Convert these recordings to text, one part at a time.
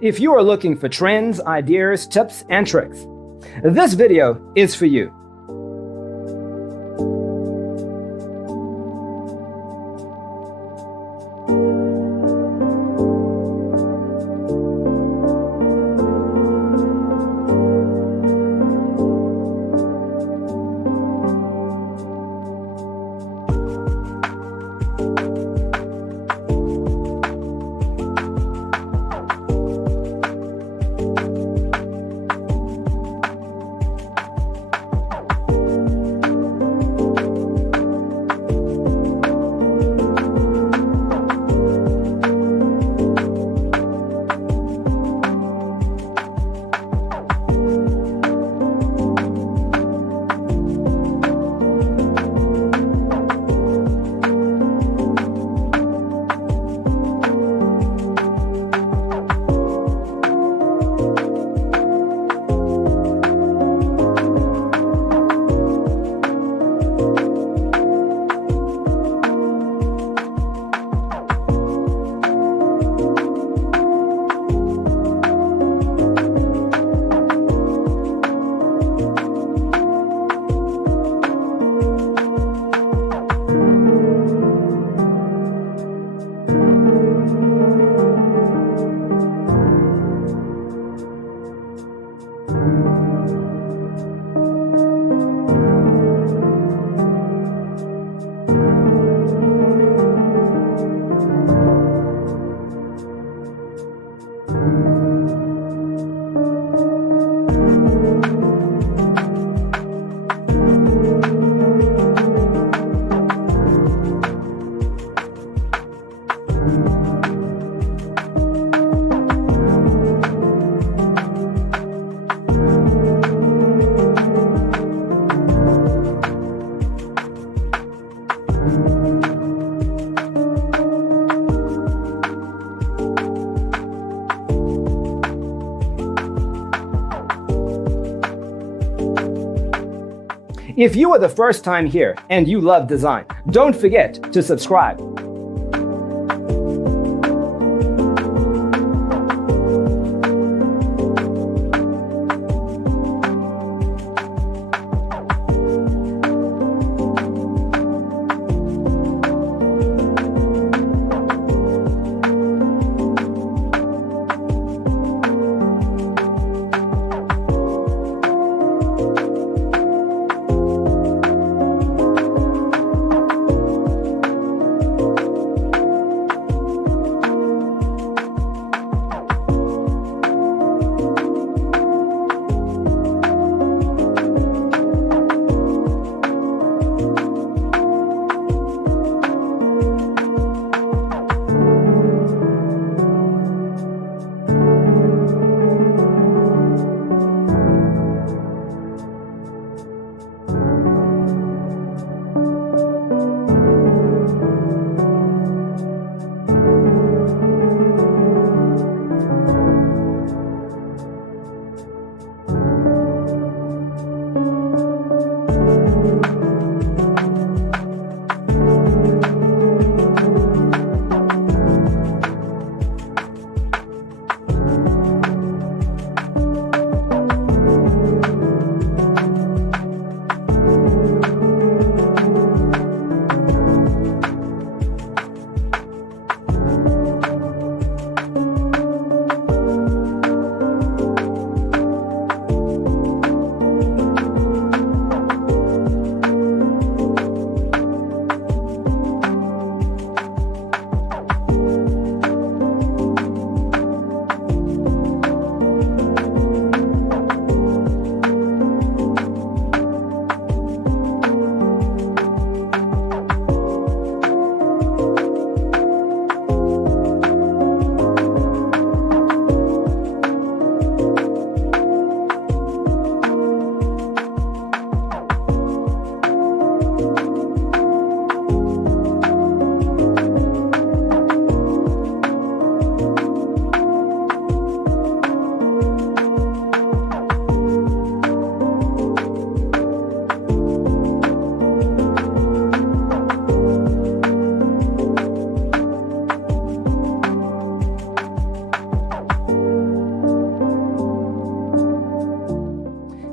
If you are looking for trends, ideas, tips, and tricks, this video is for you. If you are the first time here and you love design, don't forget to subscribe.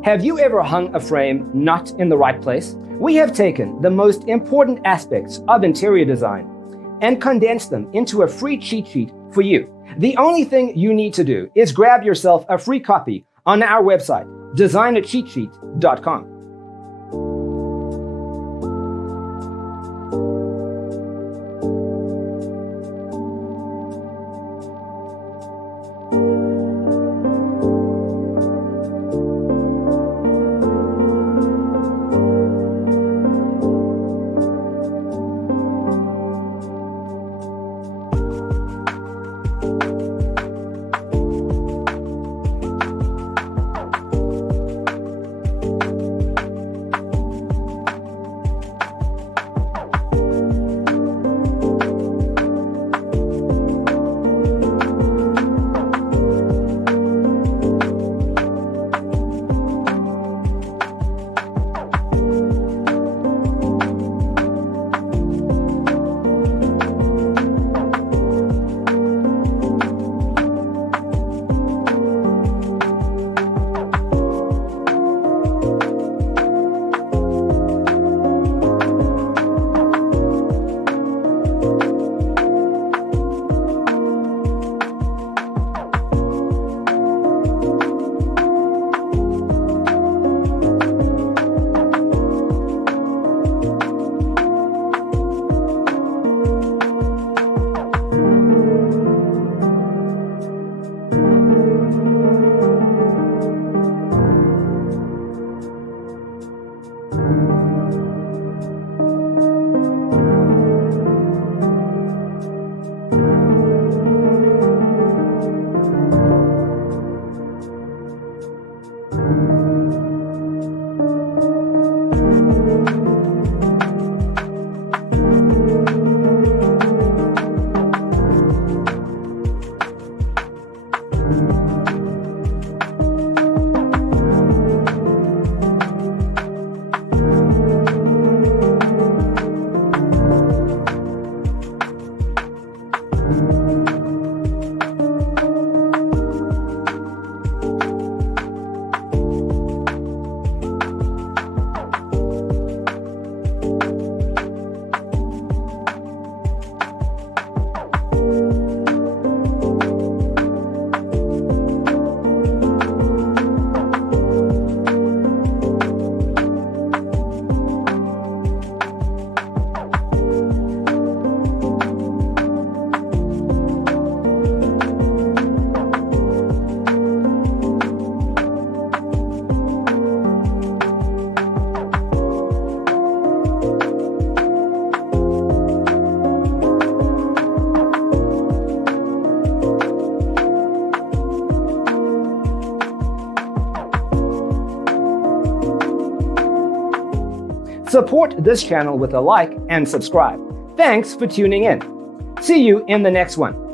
Have you ever hung a frame not in the right place? We have taken the most important aspects of interior design and condensed them into a free cheat sheet for you. The only thing you need to do is grab yourself a free copy on our website, designercheatsheet.com. Support this channel with a like and subscribe. Thanks for tuning in. See you in the next one.